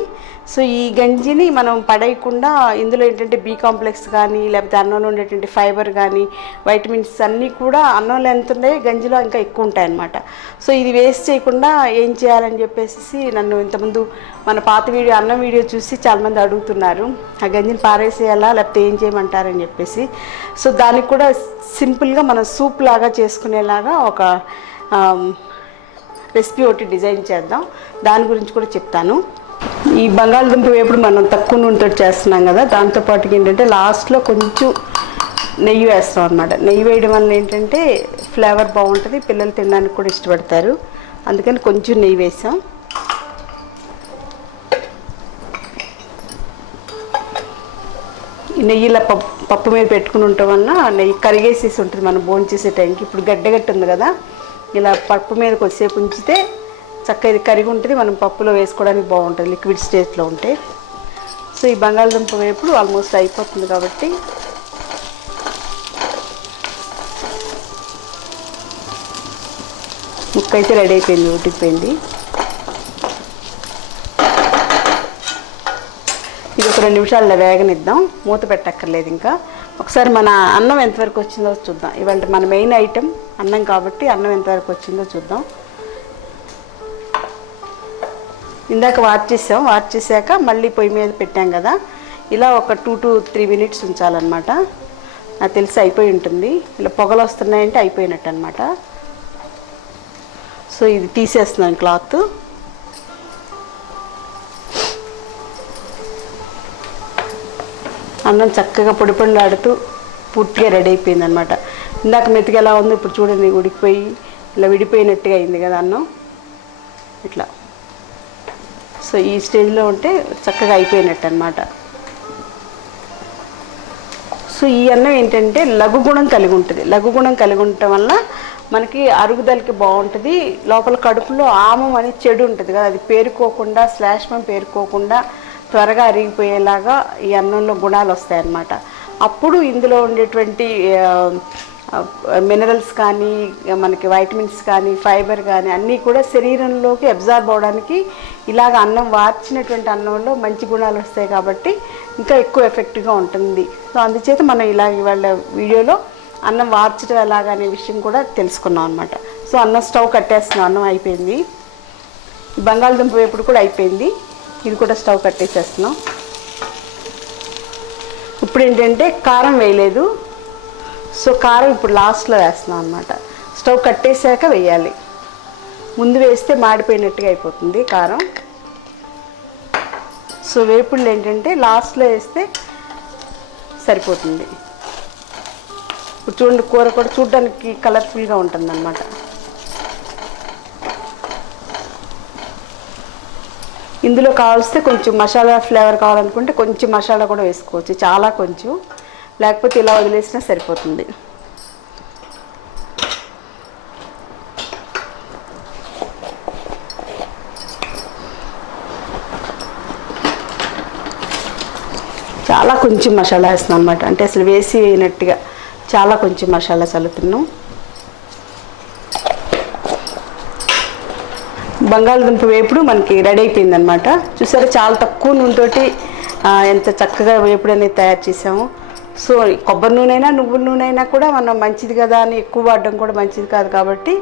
సో ఈ గంజిని మనం పడేయకుండా ఇందులో ఏంటంటే బి కాంప్లెక్స్ కానీ లేకపోతే అన్నంలో ఉండేటువంటి ఫైబర్ కానీ వైటమిన్స్ అన్నీ కూడా అన్నంలో ఎంత ఉన్నాయి గంజిలో ఇంకా ఎక్కువ ఉంటాయి అన్నమాట. సో ఇది వేస్ట్ చేయకుండా ఏం చేయాలని చెప్పేసి నన్ను ఇంతకుముందు మన పాత అన్నం వీడియో చూసి చాలామంది అడుగుతున్నారు, ఆ గంజిని పారేసేయాలా లేకపోతే ఏం చేయమంటారని చెప్పేసి. సో దానికి కూడా సింపుల్గా మనం సూప్ లాగా చేసుకునేలాగా ఒక రెసిపీ ఒకటి డిజైన్ చేద్దాం, దాని గురించి కూడా చెప్తాను. ఈ బంగాళదుంప వేపుడు మనం తక్కువ నూనెతో చేస్తున్నాం కదా, దాంతోపాటు ఏంటంటే లాస్ట్లో కొంచెం నెయ్యి వేస్తాం అనమాట. నెయ్యి వేయడం వల్ల ఏంటంటే ఫ్లేవర్ బాగుంటుంది, పిల్లలు తినడానికి కూడా ఇష్టపడతారు, అందుకని కొంచెం నెయ్యి వేసాం. నెయ్యి ఇలా పప్పు మీద పెట్టుకుని ఉండటం వల్ల నెయ్యి కరిగేసేసి ఉంటుంది మనం భోజనం చేసే టైంకి. ఇప్పుడు గడ్డగట్టు ఉంది కదా, ఇలా పప్పు మీద కొద్దిసేపు ఉంచితే చక్కగా ఇది కరిగి ఉంటుంది, మనం పప్పులో వేసుకోవడానికి బాగుంటుంది లిక్విడ్ స్టేజ్లో ఉంటే. సో ఈ బంగాళదుంప వేపుడు ఆల్మోస్ట్ అయిపోతుంది కాబట్టి ముక్క అయితే రెడీ అయిపోయింది, ఉడికిపోయింది. ఇది ఒక 2 నిమిషాల్లో వేగనిద్దాం, మూత పెట్టక్కర్లేదు. ఇంకా ఒకసారి మన అన్నం ఎంతవరకు వచ్చిందో చూద్దాం. ఇవాళ మన మెయిన్ ఐటెం అన్నం కాబట్టి అన్నం ఎంతవరకు వచ్చిందో చూద్దాం. ఇందాక వాచ్ చేసాక మళ్ళీ పొయ్యి మీద పెట్టాం కదా, ఇలా ఒక 2 to 3 minutes ఉంచాలన్నమాట. నాకు తెలిసి అయిపోయి ఉంటుంది. ఇలా పొగలు వస్తున్నాయంటే అయిపోయినట్టు అనమాట. సో ఇది తీసేస్తున్నాను క్లాత్. అన్నం చక్కగా పొడి పొడిలాడుతూ పూర్తిగా రెడీ అయిపోయింది అనమాట. ఇందాక మెతుకు ఎలా ఉందో ఇప్పుడు చూడండి, ఉడికిపోయి ఇలా విడిపోయినట్టుగా అయింది కదా అన్నం ఇట్లా. సో ఈ స్టేజ్లో ఉంటే చక్కగా అయిపోయినట్టు అనమాట. సో ఈ అన్నం ఏంటంటే లఘుగుణం కలిగి ఉంటుంది. లఘుగుణం కలిగి ఉండటం వల్ల మనకి అరుగుదలకి బాగుంటుంది. లోపల కడుపులో ఆమం అనేది చెడు ఉంటుంది కదా, అది పేరుకోకుండా, శ్లేష్మం పేరుకోకుండా త్వరగా అరిగిపోయేలాగా ఈ అన్నంలో గుణాలు వస్తాయన్నమాట. అప్పుడు ఇందులో ఉండేటువంటి మినరల్స్ కానీ, మనకి వైటమిన్స్ కానీ, ఫైబర్ కానీ అన్నీ కూడా శరీరంలోకి అబ్జార్బ్ అవడానికి ఇలాగ అన్నం వార్చినటువంటి అన్నంలో మంచి గుణాలు వస్తాయి కాబట్టి ఇంకా ఎక్కువ ఎఫెక్టివ్గా ఉంటుంది. సో అందుచేత మనం ఇలా ఇవాళ వీడియోలో అన్నం వార్చడం ఎలాగనే విషయం కూడా తెలుసుకున్నాం అనమాట. సో అన్నం స్టవ్ కట్టేస్తున్నాం, అన్నం అయిపోయింది. బంగాళదుంప వేపుడు కూడా అయిపోయింది, ఇది కూడా స్టవ్ కట్టేసేస్తున్నాం. ఇప్పుడు ఏంటంటే కారం వేయలేదు, సో కారం ఇప్పుడు లాస్ట్లో వేస్తున్నాం అనమాట. స్టవ్ కట్టేసాక వేయాలి, ముందు వేస్తే మాడిపోయినట్టుగా అయిపోతుంది కారం. సో వేపుళ్ళు ఏంటంటే లాస్ట్లో వేస్తే సరిపోతుంది. ఇప్పుడు చూడండి, కూర కూడా చూడడానికి కలర్ఫుల్గా ఉంటుంది అన్నమాట. ఇందులో కావాల్స్తే కొంచెం మసాలా ఫ్లేవర్ కావాలనుకుంటే కొంచెం మసాలా కూడా వేసుకోవచ్చు, చాలా కొంచెం, లేకపోతే ఇలా వదిలేసినా సరిపోతుంది. చాలా కొంచెం మసాలా వేస్తున్నాం అనమాట, అంటే అసలు వేసి వేయనట్టుగా చాలా కొంచెం మసాలా చల్లుతున్నాం. బంగాళదుంప వేపుడు మనకి రెడీ అయిపోయింది అనమాట. చూసారా, చాలా తక్కువ నూనెతోటి ఎంత చక్కగా వేపుడు అనేది తయారు చేసాము. సో కొబ్బరి నూనె అయినా నువ్వుల నూనె అయినా కూడా మనం మంచిది కదా అని ఎక్కువ వాడడం కూడా మంచిది కాదు కాబట్టి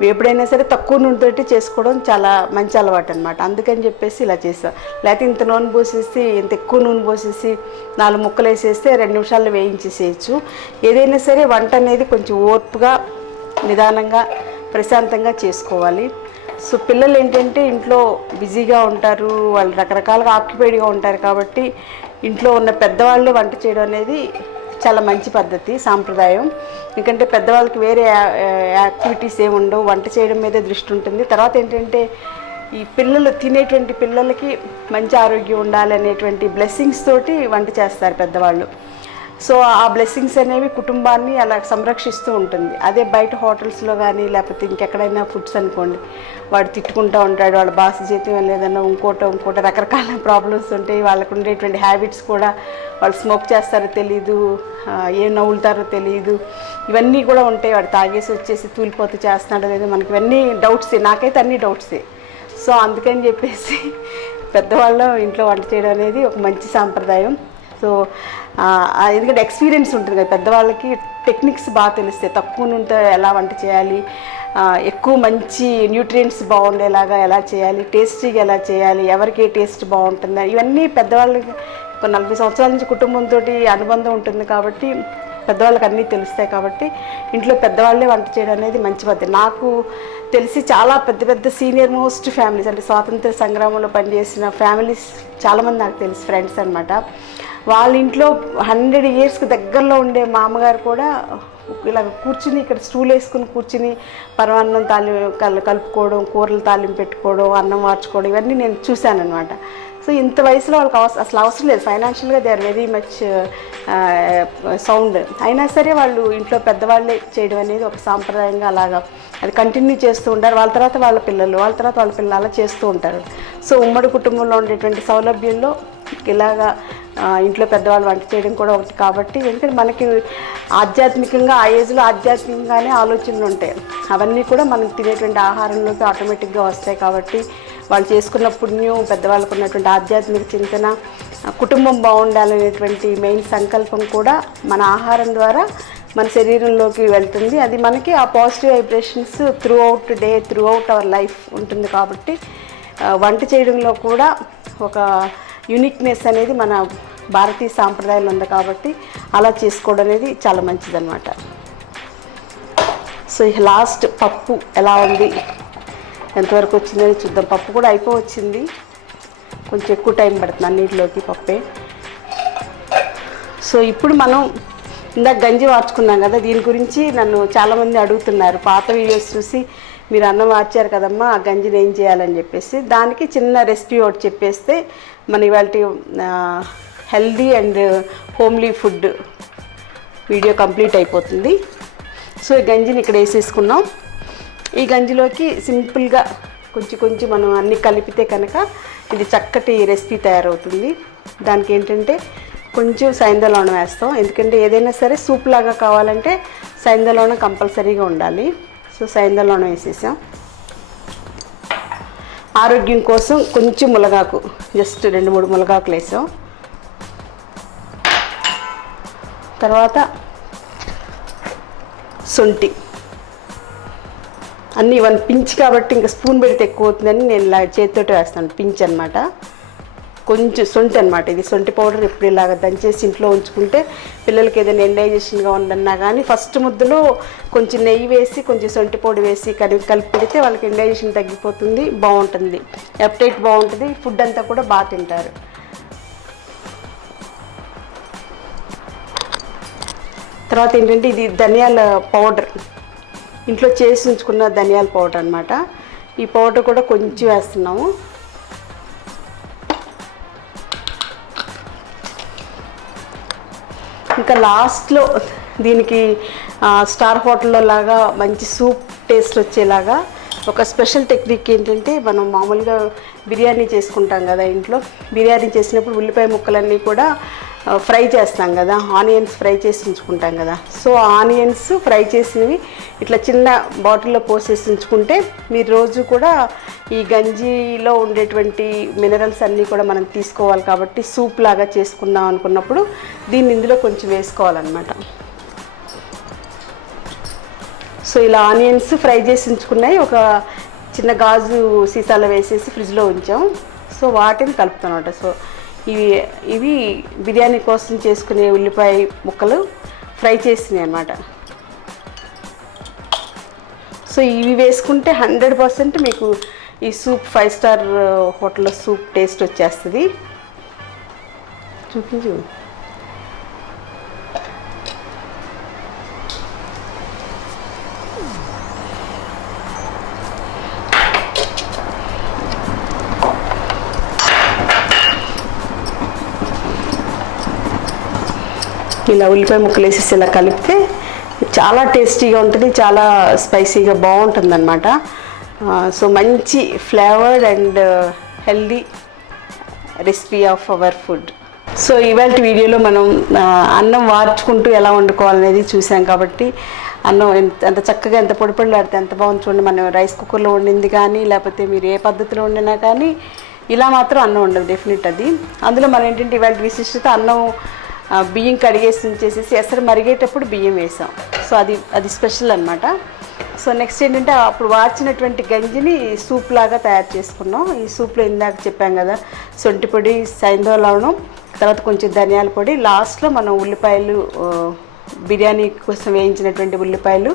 వేపుడైనా సరే తక్కువ నూనెతోటి చేసుకోవడం చాలా మంచి అలవాటు అనమాట. అందుకని చెప్పేసి ఇలా చేసాం. లేకపోతే ఇంత నూనె పోసేసి, ఇంత ఎక్కువ నూనె పోసేసి 4 ముక్కలు వేసేస్తే 2 నిమిషాల్లో వేయించేసేయచ్చు. ఏదైనా సరే వంట అనేది కొంచెం ఓర్పుగా, నిదానంగా, ప్రశాంతంగా చేసుకోవాలి. సో పిల్లలు ఏంటంటే ఇంట్లో బిజీగా ఉంటారు, వాళ్ళు రకరకాలుగా ఆక్యుపైడ్గా ఉంటారు కాబట్టి ఇంట్లో ఉన్న పెద్దవాళ్ళే వంట చేయడం అనేది చాలా మంచి పద్ధతి, సాంప్రదాయం. ఎందుకంటే పెద్దవాళ్ళకి వేరే యాక్టివిటీస్ ఏమి ఉండవు, వంట చేయడం మీదే దృష్టి ఉంటుంది. తర్వాత ఏంటంటే ఈ పిల్లలు తినేటువంటి పిల్లలకి మంచి ఆరోగ్యం ఉండాలి అనేటువంటి బ్లెస్సింగ్స్ తోటి వంట చేస్తారు పెద్దవాళ్ళు. సో ఆ బ్లెస్సింగ్స్ అనేవి కుటుంబాన్ని అలా సంరక్షిస్తూ ఉంటుంది. అదే బయట హోటల్స్లో కానీ లేకపోతే ఇంకెక్కడైనా ఫుడ్స్ అనుకోండి, వాడు తిట్టుకుంటూ ఉంటాడు, వాళ్ళ బాస్ జీతం లేదన్నా ఇంకోటి రకరకాల ప్రాబ్లమ్స్ ఉంటాయి. వాళ్ళకు ఉండేటువంటి హ్యాబిట్స్ కూడా, వాళ్ళు స్మోక్ చేస్తారో తెలీదు, ఏం నవ్వులుతారో తెలియదు, ఇవన్నీ కూడా ఉంటాయి. వాడు తాగేసి వచ్చేసి తూలిపోతూ చేస్తున్నాడో లేదో, మనకి ఇవన్నీ డౌట్సే, నాకైతే అన్నీ డౌట్సే. సో అందుకని చెప్పేసి పెద్దవాళ్ళు ఇంట్లో వంట చేయడం అనేది ఒక మంచి సాంప్రదాయం. సో ఎందుకంటే ఎక్స్పీరియన్స్ ఉంటుంది కదా పెద్దవాళ్ళకి, టెక్నిక్స్ బాగా తెలుస్తాయి. తక్కువ నూనెతో ఎలా వంట చేయాలి, ఎక్కువ మంచి న్యూట్రియంట్స్ బాగుండేలాగా ఎలా చేయాలి, టేస్టీగా ఎలా చేయాలి, ఎవరికి ఏ టేస్ట్ బాగుంటుంది, ఇవన్నీ పెద్దవాళ్ళకి 40 సంవత్సరాల నుంచి కుటుంబంతో అనుబంధం ఉంటుంది కాబట్టి పెద్దవాళ్ళకి అన్నీ తెలుస్తాయి. కాబట్టి ఇంట్లో పెద్దవాళ్ళే వంట చేయడం అనేది మంచి పద్ధతి. నాకు తెలిసి చాలా పెద్ద సీనియర్ మోస్ట్ ఫ్యామిలీస్, అంటే స్వాతంత్ర సంగ్రామంలో పనిచేసిన ఫ్యామిలీస్ చాలామంది నాకు తెలుసు, ఫ్రెండ్స్ అనమాట. వాళ్ళ ఇంట్లో 100 yearsకి దగ్గరలో ఉండే మామగారు కూడా ఇలా కూర్చుని, ఇక్కడ స్టూల్ వేసుకుని కూర్చుని పరమాన్నం కలుపుకోవడం, కూరలు తాలింపు పెట్టుకోవడం, అన్నం మార్చుకోవడం, ఇవన్నీ నేను చూశాను అనమాట. సో ఇంత వయసులో వాళ్ళకి అసలు అవసరం లేదు, ఫైనాన్షియల్గా they are very much sound. అయినా సరే వాళ్ళు ఇంట్లో పెద్దవాళ్ళే చేయడం అనేది ఒక సాంప్రదాయంగా అలాగా అది కంటిన్యూ చేస్తూ ఉంటారు. వాళ్ళ తర్వాత వాళ్ళ పిల్లలు అలా చేస్తూ ఉంటారు. సో ఉమ్మడి కుటుంబంలో ఉండేటువంటి సౌలభ్యంలో ఇలాగా ఇంట్లో పెద్దవాళ్ళు వంట చేయడం కూడా ఒకటి కాబట్టి, ఎందుకంటే మనకి ఆధ్యాత్మికంగా ఆ ఏజ్లో ఆధ్యాత్మికంగానే ఆలోచనలు ఉంటాయి. అవన్నీ కూడా మనం తినేటువంటి ఆహారంలోకి ఆటోమేటిక్గా వస్తాయి కాబట్టి వాళ్ళు చేసుకున్న పుణ్యం, పెద్దవాళ్ళకు ఉన్నటువంటి ఆధ్యాత్మిక చింతన, కుటుంబం బాగుండాలనేటువంటి మెయిన్ సంకల్పం కూడా మన ఆహారం ద్వారా మన శరీరంలోకి వెళ్తుంది. అది మనకి ఆ positive vibrations through out day, through out our life ఉంటుంది. కాబట్టి వంట చేయడంలో కూడా ఒక యూనిక్నెస్ అనేది మన భారతీయ సాంప్రదాయాలు ఉంది కాబట్టి అలా చేసుకోవడం అనేది చాలా మంచిదన్నమాట. సో ఇక లాస్ట్ పప్పు ఎలా ఉంది, ఎంతవరకు వచ్చిందని చూద్దాం. పప్పు కూడా అయిపోవచ్చింది, కొంచెం ఎక్కువ టైం పడుతుంది అన్నిటిలోకి పప్పే. సో ఇప్పుడు మనం ఇందాక గంజి వార్చుకున్నాం కదా, దీని గురించి నన్ను చాలామంది అడుగుతున్నారు. పాత వీడియోస్ చూసి మీరు అన్నం వార్చారు కదమ్మా, ఆ గంజిని ఏం చేయాలని చెప్పేసి, దానికి చిన్న రెసిపీ ఒకటి చెప్పేస్తే మన ఇవాళ healthy and homely food video complete అయిపోతుంది. సో ఈ గంజిని ఇక్కడ వేసేసుకున్నాం. ఈ గంజిలోకి సింపుల్గా కొంచెం మనం అన్నీ కలిపితే కనుక ఇది చక్కటి రెసిపీ తయారవుతుంది. దానికి ఏంటంటే కొంచెం సైంధలవణం వేస్తాం, ఎందుకంటే ఏదైనా సరే సూప్ లాగా కావాలంటే సైంధలవణం కంపల్సరీగా ఉండాలి. సో సైంధలవణం వేసేసాం. ఆరోగ్యం కోసం కొంచెం ములగాకు, జస్ట్ 2-3 ములగాకులు వేసాం. తర్వాత శొంఠి, అన్నీ 1 పించ్ కాబట్టి ఇంకా స్పూన్ పెడితే ఎక్కువ అవుతుందని నేను ఇలా చేతితోటి వేస్తాను, పించ్ అనమాట. కొంచెం శొంఠి అనమాట, ఇది శొంఠి పౌడర్. ఎప్పుడు ఇలాగ దంచేసి ఇంట్లో ఉంచుకుంటే పిల్లలకి ఏదైనా ఇండైజెషన్గా ఉందన్నా కానీ ఫస్ట్ ముద్దలో కొంచెం నెయ్యి వేసి కొంచెం శొంఠి పొడి వేసి కలిపి పెడితే వాళ్ళకి ఇండైజెషన్ తగ్గిపోతుంది, బాగుంటుంది, అప్టైట్ బాగుంటుంది, ఫుడ్ అంతా కూడా బాగా తింటారు. తర్వాత ఏంటంటే ఇది ధనియాల పౌడర్, ఇంట్లో చేసి ఉంచుకున్న ధనియాల పౌడర్ అనమాట. ఈ పౌడర్ కూడా కొంచెం వేస్తున్నాము. ఇంకా లాస్ట్లో దీనికి స్టార్ హోటల్లో లాగా మంచి సూప్ టేస్ట్ వచ్చేలాగా ఒక స్పెషల్ టెక్నిక్ ఏంటంటే, మనం మామూలుగా బిర్యానీ చేసుకుంటాం కదా ఇంట్లో, బిర్యానీ చేసినప్పుడు ఉల్లిపాయ ముక్కలన్నీ కూడా ఫ్రై చేస్తాం కదా, ఆనియన్స్ ఫ్రై చేసి ఉంచుకుంటాం కదా. సో ఆనియన్స్ ఫ్రై చేసినవి ఇట్లా చిన్న బాటిల్లో పోసేసి ఉంచుకుంటే మీరు రోజు కూడా ఈ గంజిలో ఉండేటువంటి మినరల్స్ అన్నీ కూడా మనం తీసుకోవాలి. కాబట్టి సూప్ లాగా చేసుకుందాం అనుకున్నప్పుడు దీన్ని ఇందులో కొంచెం వేసుకోవాలన్నమాట. సో ఇలా ఆనియన్స్ ఫ్రై చేసి ఉంచుకున్నాయి ఒక చిన్న గాజు సీసాలో వేసేసి ఫ్రిడ్జ్లో ఉంచాం. సో వాటిని కలుపుతాం అన్నమాట. సో ఇవి బిర్యానీ కోసం చేసుకునే ఉల్లిపాయ ముక్కలు ఫ్రై చేసినాయి అన్నమాట. సో ఇవి వేసుకుంటే 100% మీకు ఈ సూప్ 5 స్టార్ హోటల్లో సూప్ టేస్ట్ వచ్చేస్తుంది. చూపించు. ఇలా ఉల్లిపాయ ముక్కలు వేసేసి ఇలా కలిపితే చాలా టేస్టీగా ఉంటుంది, చాలా స్పైసీగా బాగుంటుంది అన్నమాట. సో మంచి flavoured and healthy recipe of our food. So ఇవాళ వీడియోలో మనం అన్నం వార్చుకుంటూ ఎలా వండుకోవాలనేది చూసాం. కాబట్టి అన్నం ఎంత చక్కగా ఎంత పొడి పొడిలాడితే ఎంత బాగుంది చూడండి. మనం రైస్ కుక్కర్లో వండింది కానీ లేకపోతే మీరు ఏ పద్ధతిలో వండినా కానీ ఇలా మాత్రం అన్నం ఉండదు డెఫినెట్. అది అందులో మనం ఏంటంటే ఇవాళ విశిష్టత, అన్నం బియ్యం కడిగేసి ఉంచేసేసి ఎసరు మరిగేటప్పుడు బియ్యం వేసాం. సో అది స్పెషల్ అనమాట. సో నెక్స్ట్ ఏంటంటే అప్పుడు వార్చినటువంటి గంజిని సూప్ లాగా తయారు చేసుకున్నాం. ఈ సూప్లో ఇందాక చెప్పాం కదా, శొంఠి పొడి, సైంధవ, తర్వాత కొంచెం ధనియాల పొడి, లాస్ట్లో మనం ఉల్లిపాయలు, బిర్యానీ కోసం వేయించినటువంటి ఉల్లిపాయలు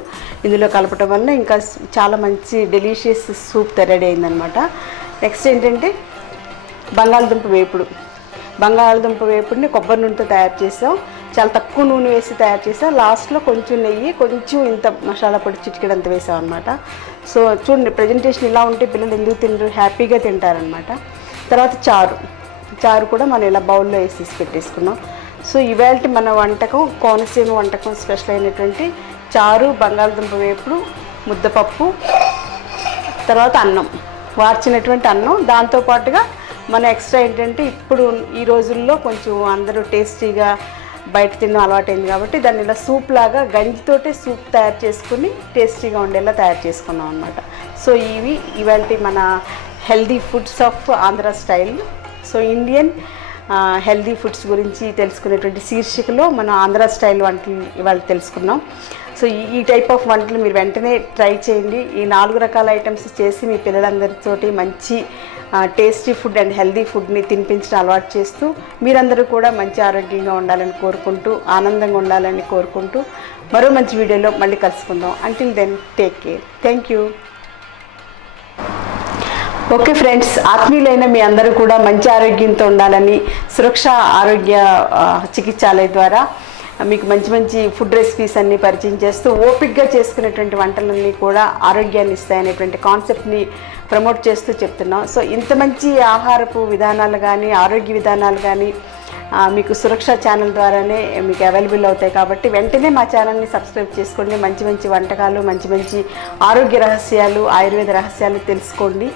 ఇందులో కలపటం వల్ల ఇంకా చాలా మంచి డెలిషియస్ సూప్ రెడీ అయిందనమాట. నెక్స్ట్ ఏంటంటే బంగాళదుంప వేపుడిని కొబ్బరి నూనెతో తయారు చేసాం. చాలా తక్కువ నూనె వేసి తయారు చేసాం. లాస్ట్లో కొంచెం నెయ్యి, కొంచెం ఇంత మసాలా పొడి చిటికెడంత వేసాం అనమాట. సో చూడండి, ప్రజెంటేషన్ ఇలా ఉంటే పిల్లలు ఎందుకు తినరు, హ్యాపీగా తింటారనమాట. తర్వాత చారు కూడా మనం ఇలా బౌల్లో వేసేసి పెట్టేసుకున్నాం. సో ఇవాళ మన వంటకం, కోనసీమ వంటకం స్పెషల్ అయినటువంటి చారు, బంగాళదుంప వేపుడు, ముద్దపప్పు, తర్వాత అన్నం, వార్చినటువంటి అన్నం, దాంతోపాటుగా మన ఎక్స్ట్రా ఏంటంటే ఇప్పుడు ఈ రోజుల్లో కొంచెం అందరూ టేస్టీగా బయట తినడం అలవాటైంది కాబట్టి దాన్ని ఇలా సూప్ లాగా గంజితోటే సూప్ తయారు చేసుకుని టేస్టీగా ఉండేలా తయారు చేసుకున్నాం అనమాట. సో ఇవాళ మన healthy foods of Andhra style. So Indian healthy foods గురించి తెలుసుకునేటువంటి శీర్షికలో మనం ఆంధ్ర స్టైల్ వంటలు ఇవాళ తెలుసుకున్నాం. సో ఈ టైప్ ఆఫ్ వంటలు మీరు వెంటనే ట్రై చేయండి. ఈ 4 రకాల ఐటమ్స్ చేసి మీ పిల్లలందరితోటి మంచి టేస్టీ ఫుడ్ అండ్ హెల్దీ ఫుడ్ని తినిపించడం అలవాటు చేస్తూ మీరందరూ కూడా మంచి ఆరోగ్యంగా ఉండాలని కోరుకుంటూ, ఆనందంగా ఉండాలని కోరుకుంటూ మరో మంచి వీడియోలో మళ్ళీ కలుసుకుందాం. Until then take care. Thank you. Okay friends, ఆత్మీయులైన మీ అందరూ కూడా మంచి ఆరోగ్యంతో ఉండాలని సురక్ష ఆరోగ్య చికిత్సాలయ ద్వారా మీకు మంచి మంచి ఫుడ్ రెసిపీస్ అన్నీ పరిచయం చేస్తూ ఓపిక్గా చేసుకునేటువంటి వంటలన్నీ కూడా ఆరోగ్యాన్ని ఇస్తాయనేటువంటి కాన్సెప్ట్ని ప్రమోట్ చేస్తూ చెప్తున్నాం. సో ఇంత మంచి ఆహారపు విధానాలు కానీ ఆరోగ్య విధానాలు కానీ మీకు సురక్ష ఛానల్ ద్వారానే మీకు అవైలబుల్ అవుతాయి. కాబట్టి వెంటనే మా ఛానల్ని సబ్స్క్రైబ్ చేసుకోండి. మంచి మంచి వంటకాలు, మంచి మంచి ఆరోగ్య రహస్యాలు, ఆయుర్వేద రహస్యాలు తెలుసుకోండి.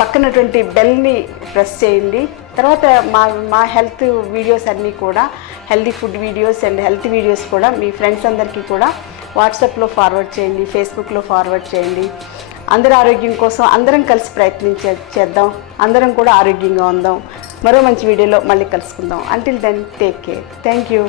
పక్కనటువంటి బెల్ని ప్రెస్ చేయండి. తర్వాత మా హెల్త్ వీడియోస్ అన్నీ కూడా, healthy food videos and health videos కూడా మీ ఫ్రెండ్స్ అందరికీ కూడా వాట్సాప్లో ఫార్వర్డ్ చేయండి, ఫేస్బుక్లో ఫార్వర్డ్ చేయండి. అందరి ఆరోగ్యం కోసం అందరం కలిసి చేద్దాం. అందరం కూడా ఆరోగ్యంగా ఉందాం. మరో మంచి వీడియోలో మళ్ళీ కలుసుకుందాం. Until then take care. Thank you.